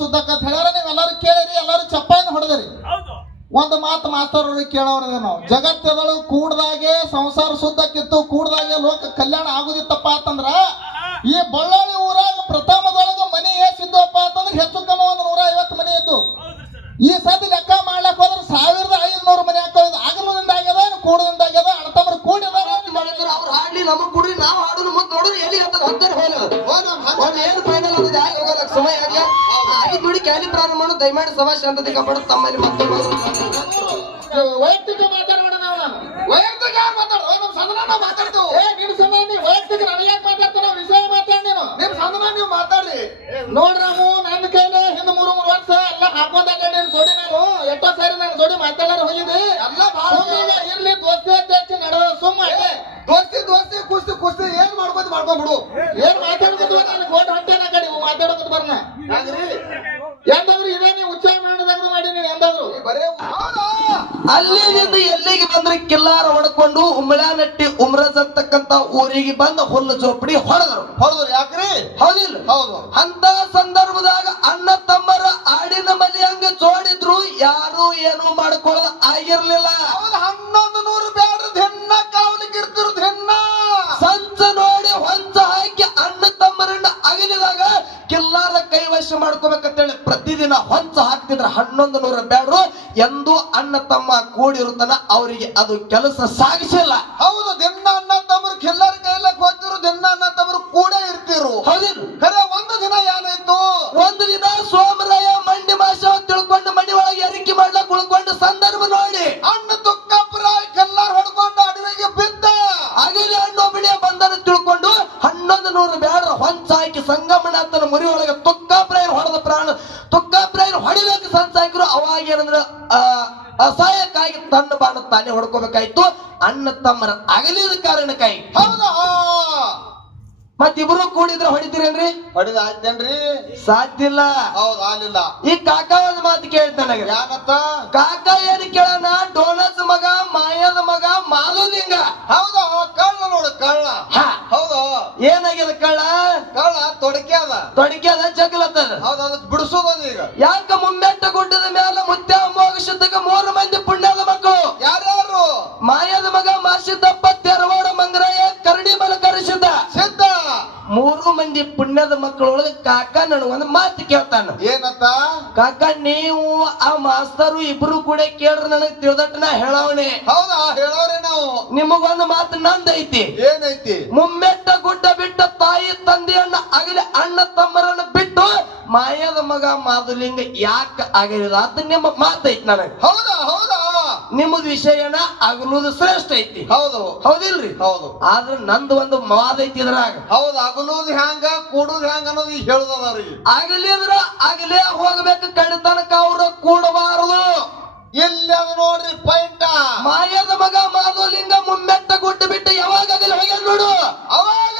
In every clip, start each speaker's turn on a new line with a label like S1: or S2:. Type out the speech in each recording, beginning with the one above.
S1: ಸುದ್ದಕ್ಕ ಅಂತ ಹೇಳ್ಯಾರ ನೀವ್ ಎಲ್ಲಾರು ಕೇಳಿರಿ ಎಲ್ಲರೂ ಚಪ್ಪಾಯಿನ ಹೊಡೆದ್ರಿ. ಒಂದು ಮಾತು ಮಾತಾಡೋರಿಗೆ ಕೇಳೋರಿಗೆ ನಾವು. ಜಗತ್ತದೊಳಗೆ ಕೂಡ್ದಾಗೆ ಸಂಸಾರ ಸುದ್ದಕ್ಕಿತ್ತು ಕೂಡ್ದಾಗೆ ಲೋಕ ಕಲ್ಯಾಣ ಆಗುದಿತ್ತಪ್ಪ ಅಂತಂದ್ರ ಈ ಬಳ್ಳಾರಿ ಊರಾಗ ಪ್ರಥಮದೊಳಗ ಮನಿ ಏಸಿದ್ದಪ್ಪ ಅಂತಂದ್ರೆ ಹೆಚ್ಚು ಕಮ್ಮಿ ಒಂದು ನೂರ ಐವತ್ತು ಮನಿ ಇದ್ದು. ಈ ಸತಿ ಲೆಕ್ಕ ಮಾಡ್ಲಕ್ ಹೋದ್ರೆ ಸಾವಿರದ
S2: ಹತ್ತರ ಹೋಲ ಒಂದ್ ಏನು ಫೈನಲ್ ಯಾಕೆ ಹೋಗಲ್ಲ ಸಮಯ ಆಗ್ಲಿ. ಐದು ನುಡಿ ಕ್ಯಾಲಿ ಪ್ರಾರಂಭ ಮಾಡು ದಯಮಾಡಿ ಸಭಾ ಶಾಂತತೆ ಕಾಪಾಡು ತಮ್ಮಲ್ಲಿ ಮತ್ತೆ
S1: ವೈಯಕ್ತಿಕ ಮಾತಾಡೋಣ ನಾವು.
S2: ವೈಯಕ್ತಿಕ ಮಾತಾಡು ನಮ್ ಸಂದನ ಮಾತಾಡ್ತೀವಿ
S1: ಏ ನಿನ್ ಸಂಬಂಧ ನೀ ವೈಯಕ್ತಿಕ ನನಗೆ ಮಾತಾಡ್ತಾನ ವಿಷಯ ಮಾತಾಡ ನೀನು.
S2: ನಿಮ್ ಸಂದನ ನೀವು ಮಾತಾಡ್ರಿ.
S1: ನನ್ನ ಕೈಲೇ ಹಿಂದ್ ಮೂರು ಮೂರು ವರ್ಷ ಎಲ್ಲ ಹಾಕೊಂಡ್ ಅಡ್ಡಾಡಿ ಜೋಡಿ ನಾನು ಎಷ್ಟೋ ಸಾರಿ ನಾನು ಜೋಡಿ ಮಾತಾಡಾರ ಹೋಗಿದ್ದೆ.
S2: ಎಲ್ಲ ಭಾಳ.
S1: ಸುಮ್ಮನೆ ಇರ್ಲಿ ದೋಸ್ತಿ ಅಧ್ಯಕ್ಷ ನಡೆದ ಸುಮ್ಮ
S2: ದೋಸ್ತಿ ದೋಸ್ತಿ ಕುಸ್ತಿ ಕುಸ್ತಿ ಮಾಡ್ಕೊಂಡ್ಬಿಡು
S1: ಏನ್ ಮಾತಾಡ್ಕೊತ ನಾನು ಗೋಟ್ ಹೊಂಟೇನ ಕಡೆ ಮಾತಾಡೋದು ಬರ್ನ ಎಂದಾದ್ರು ಇದೇ ನೀವು ಉಚ್ಚಾರ ಮಾಡಿದಾದ್ರು ಮಾಡಿ ನೀನು ಎಂದಾದ್ರು.
S2: ಬರೇ ಅಲ್ಲಿನಿಂದ ಎಲ್ಲಿಗೆ ಬಂದ್ರೆ? ಕಿಲ್ಲಾರ ಹೊಡ್ಕೊಂಡು ಉಮ್ಳಾನಟ್ಟಿ ಉಮ್ರಜ್ ಅಂತಕ್ಕಂತ ಊರಿಗೆ ಬಂದ ಹುಲ್ಲು ಚೋಪಡಿ ಹೊಡೆದ್ರು.
S1: ಹೊಡೆದ್ರು ಯಾಕ್ರಿ?
S2: ಹೌದಿಲ್ಲ.
S1: ಹೌದು.
S2: ಅಂತ ಸಂದರ್ಭದಾಗ ಅಣ್ಣ ತಮ್ಮರ ಆಡಿನ ಮಲಿ ಹಂಗ ಜೋಡಿದ್ರು. ಯಾರು ಏನು ಮಾಡ್ಕೊಳ್ಳೋದು ಆಗಿರ್ಲಿಲ್ಲ.
S1: ಹನ್ನೊಂದು ನೂರು ಬ್ಯಾಡ್ರದ್
S2: ಕಿಲ್ಲಾರ ಕೈವಶ ಮಾಡ್ಕೋಬೇಕಂತೇಳಿ ಪ್ರತಿದಿನ ಹೊಂಚ ಹಾಕ್ತಿದ್ರ ಹನ್ನೊಂದು ನೂರ ಬ್ಯಾಡ್ರು. ಎಂದು ಅಣ್ಣ ತಮ್ಮ ಕೂಡಿರುತ್ತಾನ ಅವರಿಗೆ ಅದು ಕೆಲಸ ಸಾಗಿಸಿಲ್ಲ.
S1: ಹೌದು ದಿನ ಅಣ್ಣ ತಮ್ಮರು ಎಲ್ಲರ ಕೈಲ ಹೋಗ್ತಿರು ದಿನ ಅಣ್ಣ ತಮ್ಮರು ಕೂಡ ಇರ್ತಿರು
S2: ಹೌದಿಲ್ಲ.
S1: ಖರೆ ಒಂದು ದಿನ ಏನಾಯ್ತು?
S2: ಒಂದು ದಿನ ಸೋಮರಾಯ ಮಂಡಿ ಮಾಸ ತಿಳ್ಕೊಂಡು ಮಡಿ ಒಳಗೆ ಅರಿಕೆ ಮಾಡ್ಲಕ್ ಉಳ್ಕೊಂಡು ಸಂದರ್ಭ ನೋಡಿ.
S1: ಅಣ್ಣ
S2: ತಾನೇ ಹೊಡ್ಕೋಬೇಕಾಯ್ತು. ಅಣ್ಣ ತಮ್ಮರ ಅಗಲಿದ ಕಾರಣಕ್ಕಾಗಿ.
S1: ಹೌದಾ?
S2: ಮತ್ತಿಬ್ರು ಕೂಡಿದ್ರೆ ಹೊಡಿತೀರೇನ್ರಿ?
S1: ಹೊಡಿದ್ರಿ ಆಯ್ತೇನ್ರಿ?
S2: ಸಾಧ್ಯ ಇಲ್ಲ.
S1: ಹೌದು ಆಗ್ಲಿಲ್ಲ
S2: ಈ ಕಾಕ ಒಂದ್ ಮಾತು ಕೇಳ್ತಾನೆ ನನಗೆ.
S1: ಯಾಕತ್ತ
S2: ಕಾಕ ಏನ್ ಕೇಳೋಣ ಡೋನಸ್ ಮಗ ಮಾಯದ ಮಗ ಮಾಲುಲಿಂಗ.
S1: ಹೌದಾ ಕಳ್ಳ ನೋಡು ಕಳ್ಳ. ಹೌದು.
S2: ಏನಾಗ್ಯದ ಕಳ್ಳ?
S1: ಕಳ್ಳ ತೊಡಕೆ ಅದ.
S2: ತೊಡಕೆ ಅದ ಜಗ್ಲತ್ತದ
S1: ಹೌದು ಅದಕ್ಕೆ ಬಿಡಿಸೋದದ ಈಗ.
S2: ಯಾಕ ಮುಮ್ಮೆಟ್ಟ ಗುಡ್ಡದ ಮೇಲೆ ಮುತ್ಯ ಮೋಗಶುದ್ಧಕ ಮೂರು ಮಂದಿ
S1: ಯಾರ್ಯಾರು
S2: ಮಾಯದ ಮಗ ಮಾಸಿದ್ದಪ್ಪ ತೆರವಾಡ ಮಂಗರಾಯ ಕರಡಿ ಮಲ ಕರೆಸಿದ್ದ.
S1: ಸಿದ್ಧ.
S2: ಮೂರು ಮಂದಿ ಪುಣ್ಯದ ಮಕ್ಕಳೊಳಗೆ ಕಾಕ ಒಂದು ಮಾತು ಕೇಳ್ತಾನ.
S1: ಏನತ್ತ
S2: ಕಾಕ ನೀವು ಆ ಮಾಸ್ತರು ಇಬ್ರು ಕೂಡ ಕೇಳ್ರ ನನಗೆ ತಿಳಿದಟ್ಟ ನಾ ಹೇಳವಣೆ
S1: ಹೌದಾ? ಹೇಳೋರೆ ನಾವು.
S2: ನಿಮಗೊಂದು ಮಾತು ನಂದೈತಿ.
S1: ಏನೈತಿ?
S2: ಮುಮ್ಮೆಟ್ಟ ಗುಡ್ಡ ಬಿಟ್ಟ ತಾಯಿ ತಂದೆಯನ್ನ ಅಗಲಿ ಅಣ್ಣ ತಮ್ಮರನ್ನ ಬಿಟ್ಟು ಮಾಯದ ಮಗ ಮಾಧುಲಿಂಗ ಯಾಕ ಆಗಲಿಲ್ಲ ಅದು ನಿಮ್ಮ ಮಾತೈತಿ ನನಗೆ.
S1: ಹೌದಾ?
S2: ನಿಮ್ಮದ್ ವಿಷಯನ ಅಗಲುದು ಶ್ರೇಷ್ಠ ಐತಿ.
S1: ಹೌದು.
S2: ಹೌದಿಲ್ರಿ?
S1: ಹೌದು.
S2: ಆದ್ರೆ ನಂದು ಒಂದು ಮಾದ ಐತಿ ಇದ್ರಾಗ.
S1: ಹೌದು ಅಗಲುದು ಹ್ಯಾಂಗ ಕೂಡುದು ಹ್ಯಾಂಗ ಅನ್ನೋದು ಈಗ ಹೇಳುದವ್ರಿ
S2: ಆಗಲಿ ಅಂದ್ರ ಆಗಲೇ ಹೋಗ್ಬೇಕು ಕಡಿತನಕ ಅವ್ರ ಕೂಡಬಾರದು.
S1: ಇಲ್ಲಿ ಅದು ನೋಡ್ರಿ ಪೈಂಟ
S2: ಮಾಯದ ಮಗ ಮಾಧುಲಿಂಗ ಮುಮ್ಮೆಟ್ಟ ಗುಟ್ಟು ಬಿಟ್ಟು ಯಾವಾಗ ಆಗಲಿ ಹೋಗ್ಯಾನ ನೋಡು.
S1: ಅವಾಗ.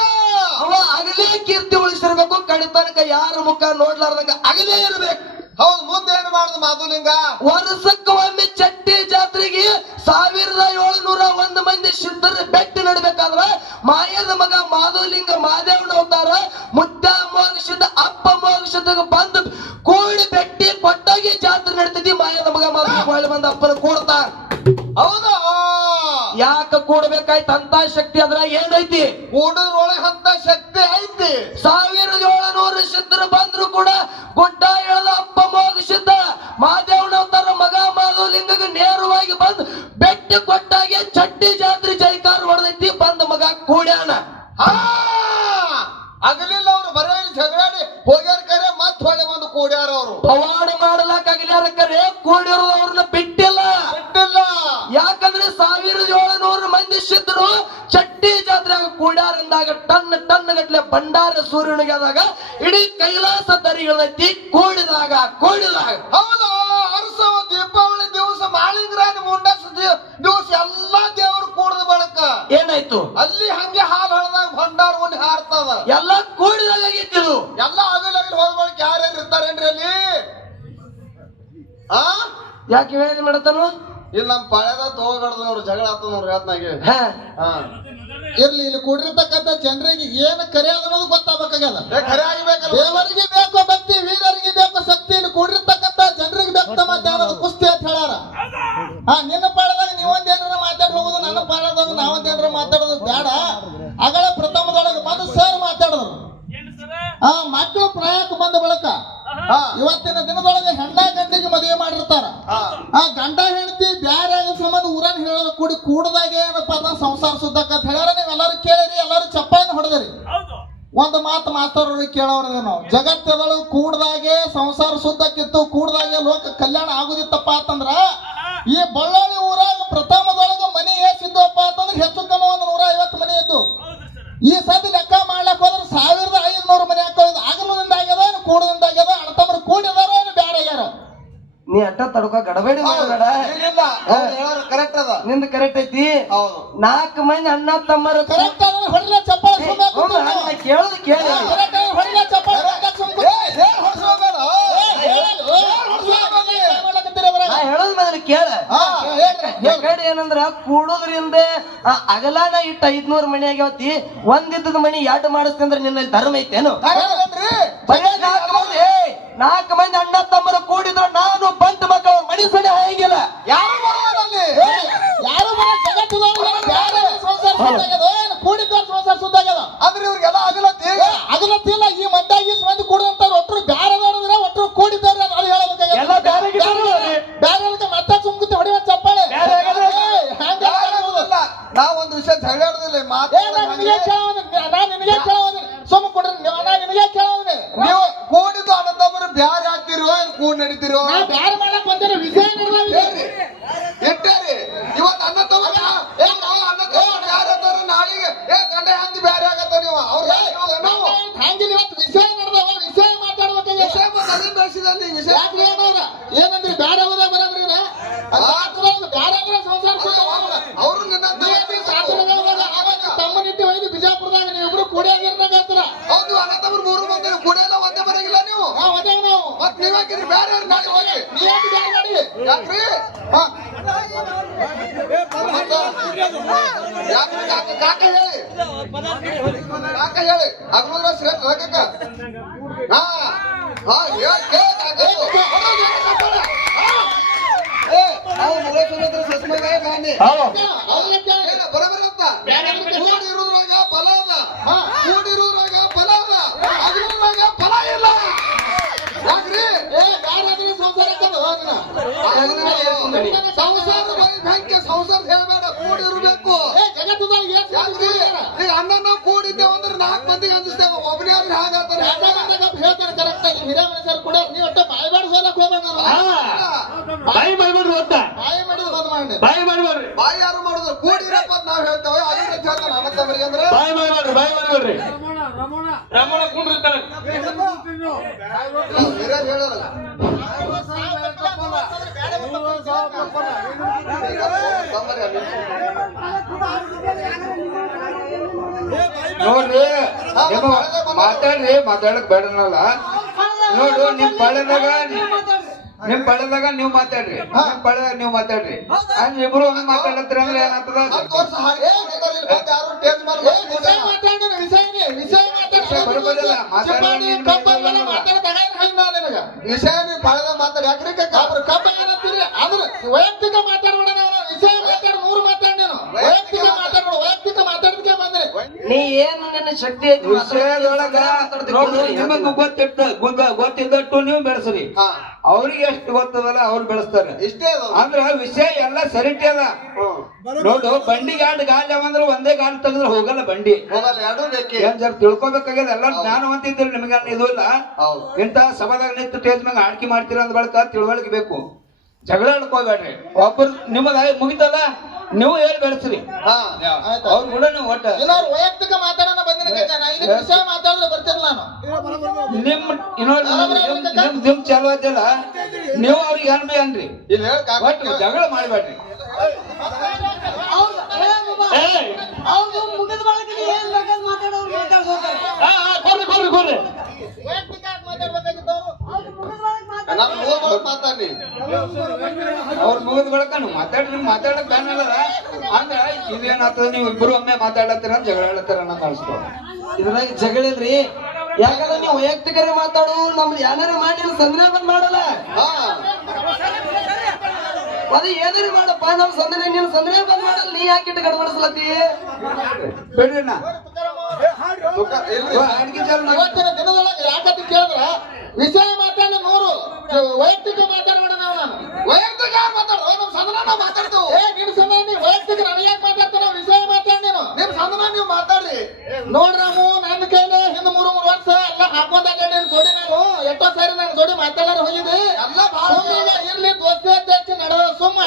S2: ಅವ ಆಗಲೇ ಕೀರ್ತಿ ಉಳಿಸಿರ್ಬೇಕು ಕಡಿತನಕ ಯಾರ ಮುಖ ನೋಡ್ಲಾರ್ದಂಗ ಆಗಲೇ ಇರ್ಬೇಕು.
S1: ಹೌದು ಮುಂದೆ ಏನು ಮಾಡುದು ಮಾಧುಲಿಂಗ?
S2: ವರ್ಷಕ್ಕೆ ಒಮ್ಮೆ ಚಟ್ಟಿ ಜಾತ್ರೆಗೆ ಸಾವಿರದ ಏಳುನೂರ ಒಂದು ಮಂದಿ ಸಿದ್ಧರ ಬೆಟ್ಟಿ ನಡ್ಬೇಕಾದ್ರ ಮಾಯದ ಮಗ ಮಾಧುಲಿಂಗ ಮಾದೇವನ ಅವತಾರ ಮುದ್ದ ಮೋಗಸಿದ್ದ ಅಪ್ಪ ಮೋಗಸಿದ್ದಾಗ ಬಂದು ಕೂಡಿ ಬೆಟ್ಟಿ ಕೊಟ್ಟಾಗಿ ಜಾತ್ರೆ ನಡ್ತೈತಿ. ಮಾಯದ ಮಗ ಮಾಧುಲಿಂಗ ಬಂದ ಅಪ್ಪನ ಕೂಡ್ತಾರ
S1: ಹೌದಾ.
S2: ಯಾಕ ಕೂಡ್ಬೇಕಾಯ್ತು ಅಂತ ಶಕ್ತಿ ಅದ್ರ ಏನೈತಿ
S1: ಕೂಡುದ್ರೊಳಗೆ ಅಂತ ಶಕ್ತಿ ಐತಿ.
S2: ಸಾವಿರದ ಏಳುನೂರು ಸಿದ್ಧರು ಬಂದ್ರು ಕೂಡ ಗುಡ್ಡ ಎಳೆದ ಅಪ್ಪ ಮೋಗಿಸಿದ್ದ. ಮಾದೇವನ ಅವತಾರ ಮಗ ಮಾಧವಲಿಂಗಗೆ ನೇರವಾಗಿ ಬಂದು ಬೆಟ್ಟಿ ಕೊಟ್ಟಾಗೆ ಚಟ್ಟಿ ಜಾತ್ರೆ ಜೈಕಾರ ಹೊಡೆದೈತಿ ಬಂದ ಮಗ ಕೂಡ್ಯಾನ.
S1: ಅಗಲಿಲ್ಲ ಅವ್ರು ಬರೋಲಿ ಜಗಳಾಡಿ ಹೋಗ್ಯಾರ ಕರೆ ಮತ್ ಹೊಳೆ ಬಂದು ಕೂಡ್ಯಾರ ಅವರು.
S2: ಪವಾಡ ಮಾಡಲಾಕಾಗಲಾರ ಕರೆ ಕೂಡಿರೋದವ್ರನ್ನ ಬಿಟ್ಟಿಲ್ಲ. ಯಾಕಂದ್ರೆ ಸಾವಿರದ ಏಳುನೂರು ಮಂದಿ ಸಿದ್ದರು ಚಟ್ಟಿ ಜಾತ್ರೆಯಾಗ ಕೂಡ್ಯಾರಂದಾಗ ಟನ್ ಟನ್ ಗಟ್ಲೆ ಭಂಡಾರ ಸೂರ್ಯನಿಗೆ ಆದಾಗ ಇಡೀ ಕೈಲಾಸ ದರಿಗಳೈತಿ ಕೂಡಿದಾಗ ಕೂಡಿದಾಗ.
S1: ಹೌದು ಅರಸವ ದೀಪಾವಳಿ ದಿವಸ ಮಾಳಿಂಗ್ರಾಯನ ಮುಂಡಾಸ ದಿವಸ ಎಲ್ಲಾ ದೇವರು ಕೂಡದ ಬಳಕ
S2: ಏನಾಯ್ತು?
S1: ಅಲ್ಲಿ ಹಂಗೆ ಹಾಲು ಹೊಳದಾಗ ಭಂಡಾರ ಒಂದು ಹಾರ್ತದ.
S2: ಎಲ್ಲ ಕೂಡಿದಾಗ ಆಗೈತಿದು
S1: ಎಲ್ಲ ಅಗಲಗಲ್ ಹೋದ ಬಳಕ ಯಾರ್ಯಾರು ಇರ್ತಾರೇನ್ರಿ ಅಲ್ಲಿ? ಆ?
S2: ಯಾಕೆ ಏನ್ ಮಾಡತಾನು?
S1: ಇಲ್ಲಿ ನಮ್ಮ ಪಳೆದ ತೋಗಡ್ದು ನೋಡ್ರಿ ಜಗಳ ಆಗ್ತದ ನೋಡ್ರಿ ಆತ್ನಾಗೆ
S3: ಇರ್ಲಿ ಇಲ್ಲಿ ಕೂಡಿರ್ತಕ್ಕಂಥ ಜನರಿಗೆ ಏನು ಕರೆ ಅನ್ನೋದು ಗೊತ್ತಾಗಬೇಕಾಗ್ಯದ
S1: ಕರೆ ಆಗಬೇಕಲ್ಲ
S3: ದೇವರಿಗೆ ಬೇಕು ಭಕ್ತಿ ವೀರರಿಗೆ ಬೇಕು ಶಕ್ತಿ ಇಲ್ಲಿ ಕೂಡಿರ್ತಕ್ಕಂಥ ಜನರಿಗೆ ಬೇಕು ತಮ್ಮ ಕುಸ್ತಿ ಅಂತ ಹೇಳಾರ
S1: ಹಾ ನಿನ್ನ ಪಾಳದಾಗ ನೀವೊಂದೇನಾರ ಮಾತಾಡ್ ಹೋಗುದು ನನ್ನ ಪಾಳದಾಗ ನಾವೊಂದೇನಾರ ಮಾತಾಡೋದು ಬೇಡ ಅಗಳ ಪ್ರಥಮದೊಳಗೆ ಬಂದು ಸರ್ ಮಾತಾಡಿದ್ರು ಹಾ ಮಕ್ಕಳು ಪ್ರಾಯಕ್ಕೆ ಬಂದ ಬಳಕ. ಇವತ್ತಿನ ಒಂದು ಮಾತು ಮಾತಾಡೋರು ಕೇಳೋರಿಗೆ ನಾವು ಜಗತ್ತದೊಳಗೆ ಕೂಡ್ದಾಗೆ ಸಂಸಾರ ಸುದ್ದಕ್ಕಿತ್ತು ಕೂಡ್ದಾಗೆ ಲೋಕ ಕಲ್ಯಾಣ ಆಗುದಿತ್ತಪ್ಪ ಅಂತಂದ್ರ ಈ ಬಳ್ಳಾಳಿ ಊರಾಗ ಪ್ರಥಮದೊಳಗೆ ಮನಿ ಏಸಿದ್ವಪ್ಪ ಅಂತಂದ್ರೆ ಹೆಚ್ಚು ಕಮ್ಮ ಒಂದು ನೂರ ಐವತ್ತು ಮನಿ ಇದ್ದು. ಈ ಸತಿ ಲೆಕ್ಕ ಮಾಡ್ಲಕ್ ಹೋದ್ರೆ ಸಾವಿರದ ಐದ್ನೂರು ಮನೆ ಹಾಕೋದು. ಆಗಲದಿಂದ ಆಗ್ಯದ ಏನು ಕೂಡದಿಂದ ಆಗ್ಯದ ಅಣ್ಣತಮ್ಮರು ಕೂಡಿದಾರ ಏನು ಬ್ಯಾಡ ಆಗ್ಯಾರ
S2: ನೀ ಅಟ್ಟ ತಡ್ಕ ಗಡಬೇಡಿ ಮಾಡಬೇಡ
S3: ಏನಿಲ್ಲ. ಅವ್ರು ಹೇಳೋರು ಕರೆಕ್ಟ್ ಅದ.
S2: ನಿಂದ ಕರೆಕ್ಟ್ ಐತಿ.
S3: ಹೌದು.
S2: ನಾಲ್ಕು ಮಂದಿ ಅಣ್ಣ ತಮ್ಮರು
S1: ಕರೆಕ್ಟ್ ಅಂದ್ರೆ ಹೊಡಿಲ ಚಪ್ಪಾಳೆ ಸುಮ್ಮನೆ ಕೂತ್ರು ನಾವು.
S2: ಕೇಳೋದು ಕೇಳಿ? ನಾ? ಹೇಳೋದ್ ಮೊದಲು ಕೇಳ. ಕಡೆ ಏನಂದ್ರ ಕೂಡೋದ್ರಿಂದ ಅಗಲಾನ ಇಟ್ಟ ಐದ್ನೂರ್ ಮಣಿ ಆಗ್ಯಾವತಿ ಒಂದಿದ್ದದ ಮಣಿ ಎರಡು ಮಾಡಿಸ್ತಂದ್ರೆ ನಿನ್ನಲ್ಲಿ ಧರ್ಮ ಐತೇನು? ನಾಲ್ಕು ಮಂದಿ ಏ, ನಾಲ್ಕು ಮಂದಿ ಅಣ್ಣ ತಮ್ಮರು ಕೂಡಿದ್ರು ನಾನು ಬಂತ ಮಕ್ಕಳು ಮಣಿ ಸಣೆ ಹಾಗಿಲ್ಲ?
S3: ಯಾರು
S1: ಯಾರು ಬರೋ ಜಗತ್ತದೊಳಗೆ ಬ್ಯಾರೆ ಸಂಸಾರ ಸುದ್ದಾಗ್ಯದ, ಏನು ಕೂಡಿದ್ದವ್ರ ಸಂಸಾರ ಸುದ್ದಾಗ್ಯದ.
S3: ಅಂದ್ರೆ ಇವ್ರಿಗೆಲ್ಲ ಆಗಲತ್ತಿ
S1: ಏ, ಅಗಲತ್ತಿಲ್ಲ ಈ ಮಂದಾಗಿ ಮಂದಿ ಕೂಡಿದಂತಾರ ಒಟ್ಟರು ಬ್ಯಾರದವ್ರಿದ್ರೆ ಒಟ್ಟರು ಕೂಡಿದ್ದವ್ರೆ ಅದು ಹೇಳ್ಬೇಕಾಗ್ಯದ.
S2: ಎಲ್ಲ ಬ್ಯಾರೆಗಿದ್ದವ್ರು ಅವ್ರು.
S1: ಬ್ಯಾರೆ ಅದಕ್ಕೆ ಮತ್ತೆ ಸುಮ್ಕುತ್ತಿ ಹೊಡಿವ ಚಪ್ಪಾಳೆ
S2: ಬ್ಯಾರೆ ಆಗಲ್ಲ.
S1: ಏ, ಹ್ಯಾಂಗ ಹೇಳೋದು?
S3: ನಾವ್ ಒಂದ್ ವಿಷಯ ಜಗಳಾಡುದಿಲ್ಲ
S1: ಏ, ನಾ ನಿನಗೆ ಕೇಳೋದು, ನಾ ನಿನಗೆ ಕೇಳೋದು. ಸುಮ್ಮ ಕೊಡ್ರಿ ನೀವು, ನಾ ನಿನಗೆ ಕೇಳೋದು.
S3: ನೀವು ಕೂಡಿದ್ದು ಅಣ್ಣತಮ್ಮರು ಬ್ಯಾರೆ ಆಗ್ತಿರೋ ಏನ್ ಕೂಡ್ ನಡೀತಿರೋ
S1: ನಾ ಬ್ಯಾರೆ ಮಾಡಕ್ ಬಂದಿರೋ ವಿಷಯ ನಡೆದಾವ
S3: ಹೇಳ್ರಿ ಇಟ್ಟೇರಿ ಇವತ್ತು ಅಣ್ಣ ತಮ್ಮ ಏ ನಾವು ಅಣ್ಣ ತಮ್ಮ ಬ್ಯಾರೆ ಅದಾರ ನಾಳೆಗೆ ಏ ಗಂಡ ಹೆಂಡತಿ ಬ್ಯಾರೆ ಆಗತ್ತ ನೀವು ಅವ್ರ ನಾವು
S1: ಹಂಗಿಲ್ಲ ಇವತ್ತು ವಿಷಯ ನಡೆದವ ವಿಷಯ ಮಾತಾಡ್ಬೇಕಾಗ್ಯದ
S3: ವಿಷಯ ಬಂದ್ ಅದನ್ನ ಬೆಳೆಸಿದಲ್ಲಿ ವಿಷಯ
S1: ಯಾಕ್ರಿ ಏನವ್ರ? ಏನಂದ್ರಿ ಬ್ಯಾರೆ ಹೋದ ಬರಬ್ರಿನ ಬ್ಯಾರೆ ಅಂದ್ರೆ ಸಂಸಾರ ಸುತ್ತ ಹೋಗ್ಬೇಡ.
S3: ಅವರು ನಿನ್ನ
S1: ನೀವ್ ಏನ್ರಿ ಶಾಸ್ತ್ರದಾಗ ಆವಾಗ ತಮ್ಮನಿಟ್ಟು ಒಯ್ದು ಬಿಜಾಪುರದಾಗ ನೀವಿಬ್ರು ಕೂಡಿಯಾಗಿರ್ನಾಗ ಹತ್ರ
S3: ಹೌದು ಅಣ್ಣ ತಮ್ಮ ಮೂರು ಮಂದಿ ಕೂಡೆಲ್ಲ ಒಂದೇ ಬರಂಗಿಲ್ಲ ನೀವು
S1: ನಾವು ಅದೇ ನಾವು
S3: ನೀವ್ ಹಾಕಿರಿ ನಾಳೆ ಹೋಗಿ
S1: ನೀ ಯಾಕೆ ಬ್ಯಾರೆ ಮಾಡಿ?
S3: ಯಾಕ್ರಿ?
S1: ಹಾ
S3: ಯಾಕ್ರಿ? ಕಾಕ ಕಾಕ ಹೇಳಿ? ಕಾಕ ಹೇಳಿ? ಅಗ್ನೂರ ಶ್ರೇಷ್ಠ ಕಾಕ ಹಾ. ಹಾ ಹೇಳ್ ಕಾಕ ಏ ನಾವು ಮಗಳ ಸುರೇಂದ್ರ ಸಸ್ಮಗ ಗಾಂಧಿ
S1: ಅವ್ರನ್ನ ಕೇಳಿ.
S3: ಬಲ ಇಲ್ಲ.
S1: ಕೂಡಿರುವುದ್ರಾಗ ಹಾಕೋದು ಹೋಗ್ನ.
S3: ಸಂಸಾರದ ಬೈ ಬ್ಯಾಂಕ್ ಸಂಸಾರ ಹೇಳಬೇಡ
S1: ಏನ್
S3: ಯಾಕ್ರಿ ಈಗ ಅಣ್ಣನ ಕೂಡಿದ್ದೇವ ಅಂದ್ರೆ ನಾಲ್ಕು ಮಂದಿಗೆ ಅಂದಿಸ್ತೇವ ಒಬ್ಬನೇ ಆದ್ರೆ ಹಾಗಾತಾರೆ
S1: ಹೇಳ್ತಾರೆ ಕರೆಕ್ಟ್ ಆಗಿ ಹಿರಿಯ ಕೂಡ ನೀವು ಬಾಯಿ ಬಾಡ್ ಸೋಲಕ್
S4: ಬಾಯಿ ಒಟ್ಟ
S1: ಬಾಯಿ ಮಾಡಿದ್ರು
S4: ಬಾಯಿ ಮಾಡ್ಬೇಡ್ರಿ
S3: ಬಾಯಿ ಯಾರು ಮಾಡುದು ಕೂಡಿರಪ್ಪ ಅಂತ ನಾವ್ ಹೇಳ್ತೇವೆ ಅದೇ ಹೇಳ್ತಾರೆ ಅಣ್ಣ ತಮ್ಮರಿಗೆ ಅಂದ್ರೆ
S4: ಬಾಯಿ ಮಾಡ್ರಿ ಬಾಯಿ ಮಾಡ್ಬೇಡ್ರಿ ರಮಣ
S3: ಹೇಳೋರಲ್ಲ ತಮ್ಮರಿಗೆ ಅಲ್ಲಿ.
S5: ನೋಡ್ರಿ ಮಾತಾಡ್ರಿ, ಮಾತಾಡಕ್ ಬೇಡನಲ್ಲ. ನೋಡು ನಿಮ್ ಪಳ್ಳದಾಗ ನಿಮ್ ಪಳ್ಳದಾಗ ನೀವ್ ಮಾತಾಡ್ರಿ, ನಿಮ್ ಪಳ್ಳದಾಗ ನೀವ್ ಮಾತಾಡ್ರಿ. ಇಬ್ರು ಹಂಗ ಮಾತಾಡತ್ರಿ ಅಂದ್ರೆ ಏನಾಗ್ತದ?
S1: ಮಾತಾಡೋಣ. ಮಾತಾಡ
S3: ವಿಷಯ ಪಳೆದ ಮಾತಾಡಿ ಯಾಕ್ರಿ
S1: ಅವ್ರ ಕಬ್ಬ ಏನಂತೀರಿ ಅದ್ರ ವೈಯಕ್ತಿಕ ಮಾತಾಡೋಣ ವಿಷಯ ಮಾತಾಡ ಮೂರು ಮಾತಾಡ ನೀನು. ವೈಯಕ್ತಿಕ ಮಾತಾಡ್ಬೇಡ ವೈಯಕ್ತಿಕ ಮಾತಾಡೋದಕ್ಕೆ ಬಂದ್ರೆ.
S2: ನೀ ಏನು ನಿನ್ನ ಶಕ್ತಿ ಐತಿ
S5: ವಿಷಯದೊಳಗ ನೋಡು ನಿಮಗ್ ಗೊತ್ತಿಟ್ಟ ಗೊತ್ತ- ಗೊತ್ತಿದ್ದಟ್ಟು ನೀವು ಬೆಳೆಸ್ರಿ. ಅವ್ರಿಗೆ ಎಷ್ಟು ಗೊತ್ತದಲ್ಲ ಅವ್ರು ಬೆಳೆಸ್ತಾರೆ.
S3: ಇಷ್ಟೇ
S5: ಅಂದ್ರೆ ವಿಷಯ ಎಲ್ಲ ಸರಿಟಿ ಅದ. ನೋಡು ಬಂಡಿ ಗಾಡ್ ಗಾಲ್ ಯಾವಂದ್ರೆ ಅಂದ್ರೆ ಒಂದೇ ಗಾಲ್ ತೆಗೆದ್ರೆ ಹೋಗಲ್ಲ ಬಂಡಿ.
S3: ಹೋಗಲ್ಲ ಎರಡೂ ಬೇಕಿ.
S5: ಏನ್ ಜರ ತಿಳ್ಕೊಬೇಕಾಗ್ಯದ ಎಲ್ಲ ಜ್ಞಾನ ಇದ್ರಿ ನಿಮಗೆ ಇದು ಇಲ್ಲ.
S3: ಹೌದು.
S5: ಇಂತ ಸಭಾದಾಗ ನಿಂತು ಟೇಜ್ ಮ್ಯಾಗ ಆಡ್ಕೆ ಮಾಡ್ತೀರ ಅಂದ ಬಳಿಕ ತಿಳುವಳಿಕೆ ಬೇಕು. ಜಗಳ ಅನ್ಕೋಬೇಡ್ರಿ. ಒಬ್ಬರು ನಿಮಗ ಮುಗಿತಲ್ಲ ನೀವು ಹೇಳಿ ಬೆಳೆಸ್ರಿ.
S3: ಹಾ
S5: ಅವ್ರ ಕೂಡ ನೀವು ಒಟ್ಟ.
S1: ವೈಯಕ್ತಿಕ ಮಾತಾಡೋಣ ಬಂದಿನ ಮಾತಾಡಿದ್ರೆ ನಾನು.
S5: ನಿಮ್ ಇನ್ನೊಂದು ನಿಮ್ ಚಾಲು ನೀವು ಅವ್ರಿಗೆ ಏನ್ ಬಿ ಅನ್ರಿ?
S3: ಇಲ್ಲಿ
S5: ಒಟ್ಟು ಜಗಳ ಮಾಡ್ಬೇಡ್ರಿ.
S6: ಮುಗಿದ ಮಾತಾಡೋರು
S4: ಕೊಡ್ರಿ ಕೊಡ್ರಿ ಕೊಡ್ರಿ
S1: ವೈಯಕ್ತಿಕ ಆಗಿ ಮಾತಾಡ್ಬೇಕಾಗಿದ್ದವ್ರು
S6: ಅವ್ರು ಮಾತಾಡ
S3: ನಾನು ಮೂರ್ ಮಾತಾಡಿ
S5: ಅವ್ರ ಮುಗಿದ ಬಳಕ ನೀವು ಮಾತಾಡ್ರಿ ನಿಮ್ ಮಾತಾಡಕ್ ಬ್ಯಾನ್ ಅಲ್ಲ ಅಂದ್ರ ಇದೇನಾಗ್ತದ ನೀವು ಇಬ್ರು ಒಮ್ಮೆ ಮಾತಾಡತ್ತೀರ ಜಗಳ ಹೇಳತ್ತೀರ ಅನ್ನೋದು ಅನ್ಸ್ಕೊ
S2: ಇದ್ರಾಗ ಜಗಳಿಲ್ರಿ ಯಾಕಂದ್ರೆ ನೀವು ವೈಯಕ್ತಿಕರೇ ಮಾತಾಡು ನಮ್ದು ಏನಾರ ಮಾಡಿ ಬಂದ್ ಮಾಡಲ್ಲ. ಅದು ಏನಾರ ಮಾಡಪ್ಪ ನಾವು ಸಂದನೆ ನೀನು ಸಂದನೆ ಬಂದ್ ಮಾಡಲ್ಲ ನೀ ಯಾಕೆ ಗಡಬಡಿಸ್ಲತ್ತಿ
S5: ಬಿಡ್ರಿ
S3: ಇಲ್ರಿ.
S5: ಅಡ್ಗೆ
S1: ದಿನದೊಳಗೆ ಯಾಕಂತ ಕೇಳಿದ್ರ? ವಿಷಯ ಮಾತಾಡಿ ವೈಯಕ್ತಿಕ ಮಾತಾಡೋಣ ನಾವು.
S3: ವೈಯಕ್ತಿಕ ಮಾತಾಡು ನಮ್ ಸಂದನ ನಾವ್ ಮಾತಾಡ್ತೇವೆ.
S1: ಏ ನಿನ್ ಸಮಯ ನೀ ವೈಯಕ್ತಿಕ ನನಗೆ ಯಾಕೆ ಮಾತಾಡ್ತಾನ ವಿಷಯ ಮಾತಾಡಿ ನೀನು.
S3: ನಿಮ್ ಸಂದನ ನೀವು ಮಾತಾಡ್ರಿ.
S1: ನೋಡ್ರಾಮು ನನ್ನ ಕೈಲಿ ಹಿಂದ್ ಮೂರು ಮೂರು ವರ್ಷ ಎಲ್ಲ ಹಾಕೊಂಡಾಗ ನೀನ್ ಜೋಡಿ ನಾನು ಎಷ್ಟೋ ಸಾರಿ ನಾನು ಜೋಡಿ ಮಾತಾಡಾರ ಹೋಗಿದ್ದೆ.
S3: ಎಲ್ಲ
S1: ಇರ್ಲಿ ದೋಸ್ತಿ ಅಧ್ಯಕ್ಷ ನಡೆದ ಸುಮ್ಮ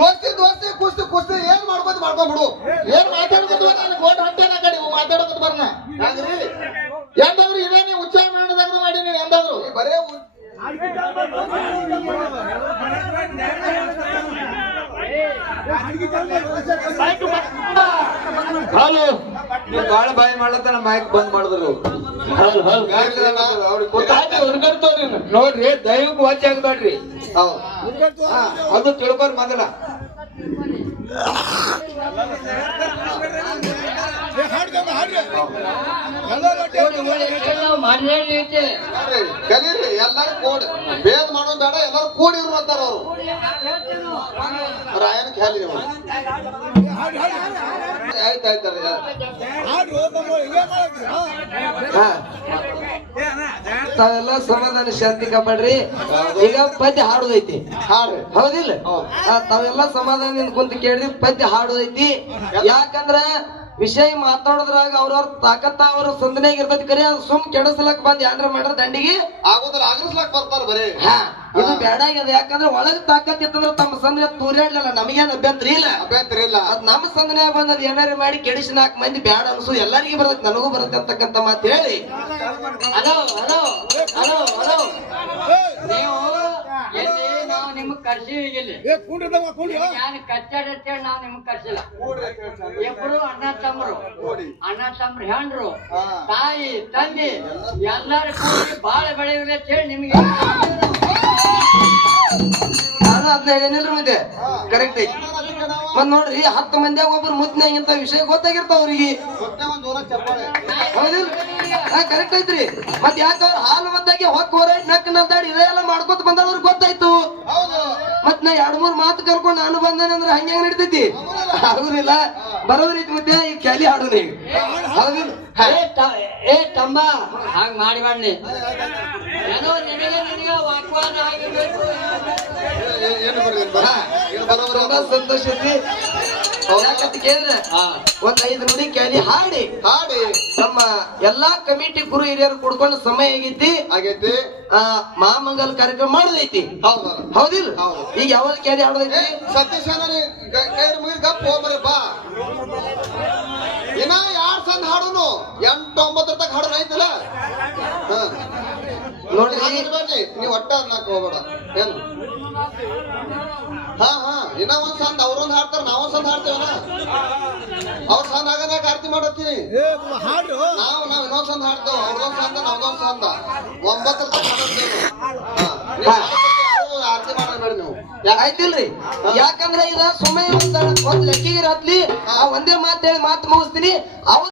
S3: ದೋಸ್ತಿ ದೋಸ್ತಿ ಕುಸ್ತಿ ಕುಸ್ತಿ ಏನ್ ಮಾಡ್ಬೋದು ಮಾಡ್ಕೊಂಡ್ಬಿಡು
S1: ಏನ್ ಮಾತಾಡ್ಕೊತ ನಾನು ಗೋಡ್ ಹೊಂಟೇನ ಕಡೆ ಮಾತಾಡ್ಕೊತ ಬರ್ನ
S3: ಹಂಗ್ರಿ
S1: ಎಂದಾದ್ರು ಇದೇ ನೀವು ಉಚ್ಚಾರ ಮಾಡಿದಾಗ ಮಾಡಿ ನೀನು ಎಂದಾದ್ರು
S3: ಈ ಬರೇ ಉ-
S4: ಹಲೋ.
S5: ನೀವು ಬಾಳ ಬಾಯಿ ಮಾಡ್ಲತ್ತ ಮೈಕ್ ಬಂದ್ ಮಾಡಿದ್ರು. ನೋಡ್ರಿ ದೈವಕ್ಕೆ ವಾಚ್ ಆಗ್ಬೇಡ್ರಿ. ಅದು ತಿಳ್ಕೊಂಡ್ ಮೊದಲ.
S3: ಕಲೀರಿ ಎಲ್ಲಾರು ಕೂಡಿ. ಭೇದ ಮಾಡೋದ್ ಬೇಡ ಎಲ್ಲಾರು ಕೂಡಿ ಇರ್ಬತ್ತಾರ ಅಂತಾರ ಅವ್ರು. ರಾಯನ ಖ್ಯಾಲಿ ನೀವು ಆಯ್ತು ಆಯ್ತು
S2: ಹಾ. ತಾವೆಲ್ಲ ಸಮಾಧಾನ ಶಾಂತಿ ಕಾಪಾಡ್ರಿ. ಈಗ ಪದ್ಯ ಹಾಡುದೈತಿ.
S3: ಹಾಡು.
S2: ಹೌದಿಲ್ಲ? ತಾವೆಲ್ಲ ಸಮಾಧಾನದಿಂದ ಕುಂತ ಕೇಳ್ರಿ ಪದ್ಯ ಹಾಡುದೈತಿ. ಯಾಕಂದ್ರ ವಿಷಯ ಮಾತಾಡೋದ್ರಾಗ ಅವ್ರವ್ರ ತಾಕತ್ತ ಅವ್ರ ಸಂದನೆಯಾಗ ಇರ್ತೈತಿ ಕರೆ ಅದು ಸುಮ್ ಕೆಡಸ್ಲಕ್ ಬಂದ್ ಯಾನ್ರ ಮಾಡ್ರ ದಂಡಿಗೆ?
S3: ಆಗೋದ್ರ ಆಗ್ರಸ್ಲಾಕ್ ಬರ್ತಾರ ಬರೀ.
S2: ಹಾ ಇದು ಬೇಡ ಆಗ್ಯದ ಯಾಕಂದ್ರೆ ಒಳಗ್ ತಾಕತ್ ಇತ್ತಂದ್ರ ತಮ್ಮ ಸಂದನೆ ತೂರ್ಯಾಡ್ಲಿಲ್ಲ ನಮಗೇನ್ ಅಭ್ಯಂತರ ಇಲ್ಲ.
S3: ಅಭ್ಯಂತರ ಇಲ್ಲ.
S2: ಅದ್ ನಮ್ಮ ಸಂದನೆ ಬಂದದ್ ಏನಾರ ಮಾಡಿ ಕೆಡಿಸಿ ನಾಲ್ಕು ಮಂದಿ ಬ್ಯಾಡ ಅನ್ಸು ಎಲ್ಲರಿಗೂ ಬರುತ್ತೆ ನನಗೂ ಬರುತ್ತೆ ಅಂತಕ್ಕಂತ ಮಾತು ಹೇಳಿ.
S7: ಹಲೋ ಹಲೋ ಹಲೋ ನೀವು ಎಲ್ಲಿ ನಾವು ಏ ಯಾರು ಕಚ್ಚಾಡ ಅಂತೇಳಿ ನಾವು ನಿಮ್ಗೆ ಕರ್ಸಿಲ್ಲ. ಇಬ್ರು ಅಣ್ಣ ತಮ್ಮರು ಅಣ್ಣ ತಮ್ಮರು ಹೆಂಡ್ರು ತಾಯಿ ತಂದೆ ಎಲ್ಲರೂ. ಕೂಡಿ ಬಾಳ ಬೆಳೆಯುವುದೇ ಅಂತೇಳಿ ನಿಮ್ಗೆ
S2: ನಾನು ಏನಿಲ್ರಿ ಮತ್ತೆ ಕರೆಕ್ಟ್ ಐತಿ. ಮತ್ ನೋಡ್ರಿ ಹತ್ತು ಮಂದಿಯಾಗ ಒಬ್ರು ಮುತ್ನ್ಯಾಗ ಇಂತ ವಿಷಯ ಗೊತ್ತಾಗಿರ್ತಾವ ಅವ್ರಿಗೆ. ಹೌದಿಲ್? ಕರೆಕ್ಟ್ ಐತ್ರಿ. ಮತ್ ಯಾಕ ಅವ್ರ ಹಾಲು ಮದ್ದಾಗಿ ಹೊಕ್ಕ ಹೋರಾಡಿ ನಕ್ ನಂದಾಡಿ ಇದೆಲ್ಲ ಮಾಡ್ಕೊತ ಬಂದ ಅವ್ರಿಗೆ ಗೊತ್ತಾಯ್ತು. ಮತ್ ನಾ ಎರಡ್ ಮೂರ್ ಮಾತು ಕರ್ಕೊಂಡು ನಾನು ಬಂದೇನೆ ಅಂದ್ರೆ ಹಂಗ ನಡಿತೈತಿ? ಆಗುದಿಲ್ಲ ಬರೋದ್ರಿ ಮತ್ತೆ ಈ ಕ್ಯಾಲಿ ಹಾಡು ನೀವು ಹೌದಿಲ್ಲ.
S7: ಏ ತಮ್ಮ ಹಾಗೆ ಮಾಡಿ ಬನ್ನಿ ಏನೋ ನಿನಗೆ ನಿನಗೆ ವಾಕ್ವಾದ ಆಗಿರ್ಬೇಕು
S3: ಬರೋಬ್ರಿ
S2: ಸಂತೋಷ ಒಂದ್ ಐದು ನುಡಿ ಕೇಳಿ ಹಾಡಿ.
S3: ಹಾಡಿ.
S2: ನಮ್ಮ ಎಲ್ಲಾ ಕಮಿಟಿ ಗುರು ಹಿರಿಯರು ಕುಡ್ಕೊಂಡು ಸಮಯ ಆಗೈತಿ
S3: ಆಗೈತಿ
S2: ಆ ಮಹಾಮಂಗಲ್ ಕಾರ್ಯಕ್ರಮ ಮಾಡಲೈತಿ
S3: ಹೌದು.
S2: ಹೌದಿಲ್ಲ?
S3: ಹೌದು.
S2: ಈಗ ಯಾವಾಗ
S3: ಕೇಳಿ
S2: ಹಾಡೋದೈತಿ?
S3: ಸತೀಶ್ ಗಪ್ ಹೋಗ್ಬರಿ ಬಾ. ಇನ್ನ ಯಾರ್ ಸಂದ್ ಹಾಡುನು? ಎಂಟು ಒಂಬತ್ತರ ತಕ ಹಾಡೋಣ ಐತಲ್ಲ ಹಾ.
S2: ನೋಡ್ರಿ
S3: ಬನ್ನಿ ನೀವ್ ಒಟ್ಟ ಅನ್ನಕ್ ಹೋಗ್ಬೇಡ. ಏನು? ಹಾ ಹಾ. ಇನ್ನ ಒಂದ್ ಸಂದ್ ಅವ್ರೊಂದ್ ಹಾಡ್ತಾರ ನಾವೊಂದ್ ಸಂದ್ ಹಾಡ್ತೇವನ? ಅವ್ರ ಸಂದ್ ಆಗದಾಗ ಆರತಿ ಮಾಡತ್ತೀನಿ. ನಾವು ನಾವ್ ಇನ್ನೊಂದ್ ಸಂದ್ ಹಾಡ್ತೇವ ಅವ್ರದೊಂದ್ ಸಂದ ನಮ್ದೊಂದ್ ಸಂದ. ಒಂಬತ್ತರ ಆರತಿ ಮಾಡಬೇಡ ನೀವು.
S2: ಆಯ್ತಿಲ್ರಿ? ಯಾಕಂದ್ರೆ ಇದು ಸುಮ್ಮನೆ ಒಂದ್ ಒಂದ್ ಲೆಕ್ಕಿಗೆ ಹತ್ಲಿ ಆ ಒಂದೇ ಮಾತ್ ಹೇಳಿ ಮಾತು ಮುಗಿಸ್ತೀನಿ. ಅವ